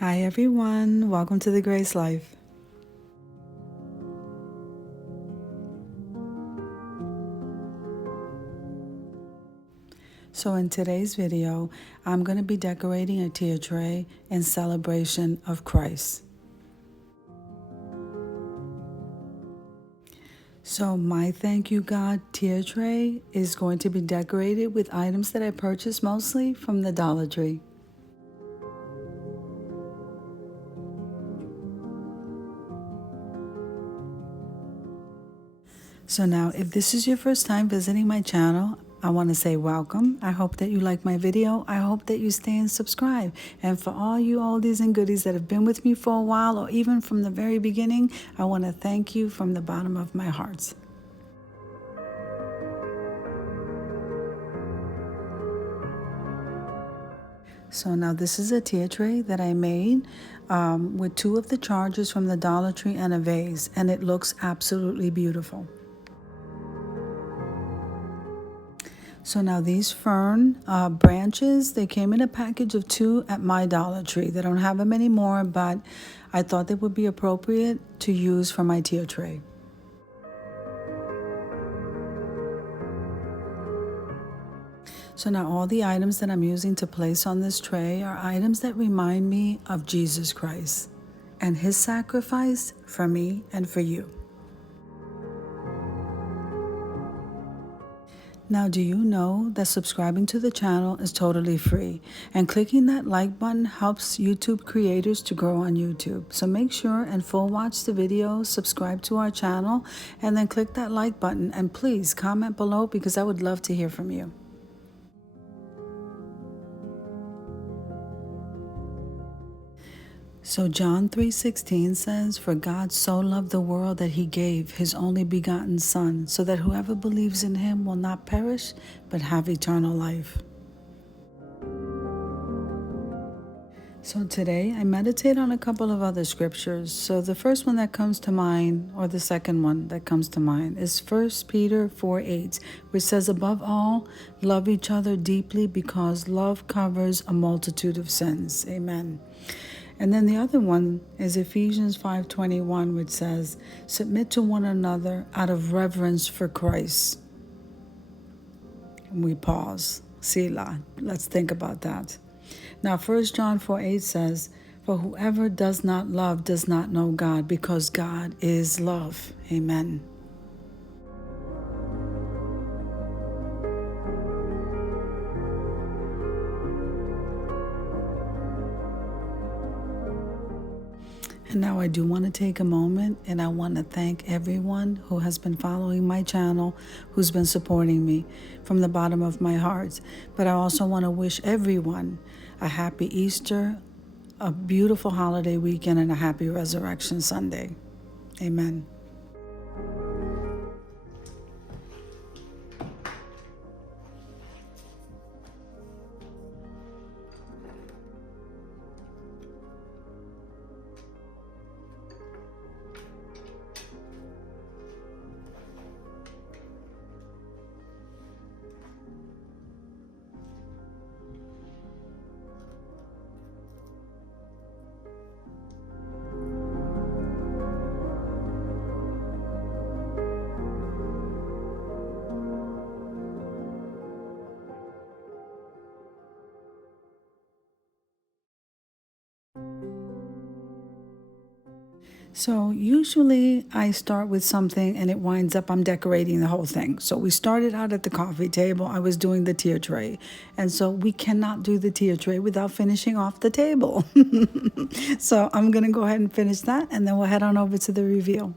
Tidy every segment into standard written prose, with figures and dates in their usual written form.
Hi everyone, welcome to the Grace Life. So in today's video, I'm going to be decorating a tier tray in celebration of Christ. So my Thank You God tier tray is going to be decorated with items that I purchased mostly from the Dollar Tree. So now, if this is your first time visiting my channel, I want to say welcome. I hope that you like my video. I hope that you stay and subscribe. And for all you oldies and goodies that have been with me for a while or even from the very beginning, I want to thank you from the bottom of my heart. So now this is a tier tray that I made with 2 of the chargers from the Dollar Tree and a vase, and it looks absolutely beautiful. So now these fern branches, they came in a package of 2 at my Dollar Tree. They don't have them anymore, but I thought they would be appropriate to use for my tier tray. So now all the items that I'm using to place on this tray are items that remind me of Jesus Christ and his sacrifice for me and for you. Now, do you know that subscribing to the channel is totally free? And clicking that like button helps YouTube creators to grow on YouTube. So make sure and full watch the video, subscribe to our channel, and then click that like button. And please comment below because I would love to hear from you. So John 3:16 says, "For God so loved the world that he gave his only begotten Son, so that whoever believes in him will not perish, but have eternal life." So today I meditate on a couple of other scriptures. So the first one that comes to mind, or the second one that comes to mind, is 1 Peter 4:8, which says, "Above all, love each other deeply because love covers a multitude of sins." Amen. And then the other one is Ephesians 5:21, which says, "Submit to one another out of reverence for Christ." And we pause. Selah. Let's think about that. Now, 1 John 4:8 says, "For whoever does not love does not know God, because God is love." Amen. And now I do want to take a moment and I want to thank everyone who has been following my channel, who's been supporting me from the bottom of my heart. But I also want to wish everyone a happy Easter, a beautiful holiday weekend, and a happy Resurrection Sunday. Amen. So usually I start with something and it winds up I'm decorating the whole thing. So we started out at the coffee table. I was doing the tier tray. And so we cannot do the tier tray without finishing off the table. So I'm going to go ahead and finish that and then we'll head on over to the reveal.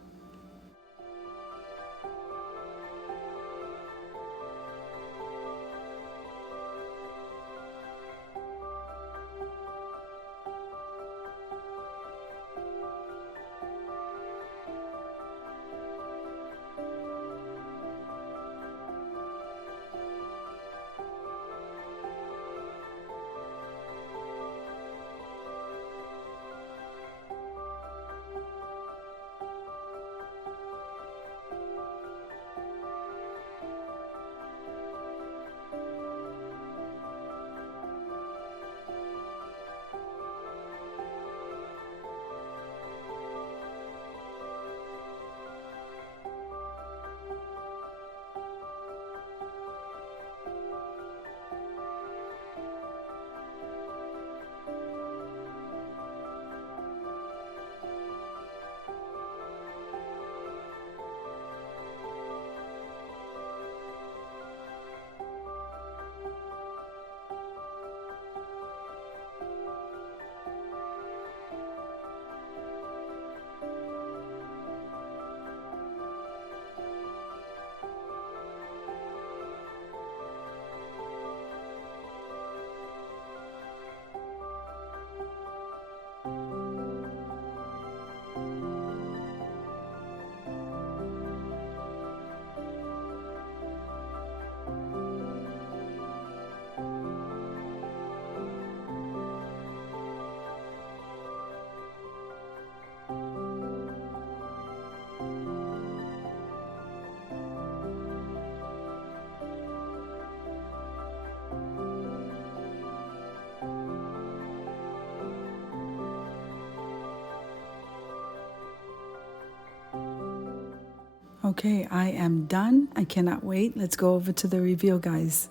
Okay, I am done. I cannot wait. Let's go over to the reveal, guys.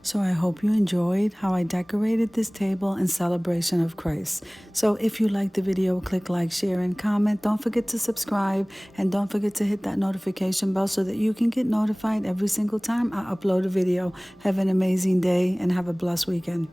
So I hope you enjoyed how I decorated this table in celebration of Christ. So if you liked the video, click like, share, and comment. Don't forget to subscribe, and don't forget to hit that notification bell so that you can get notified every single time I upload a video. Have an amazing day and have a blessed weekend.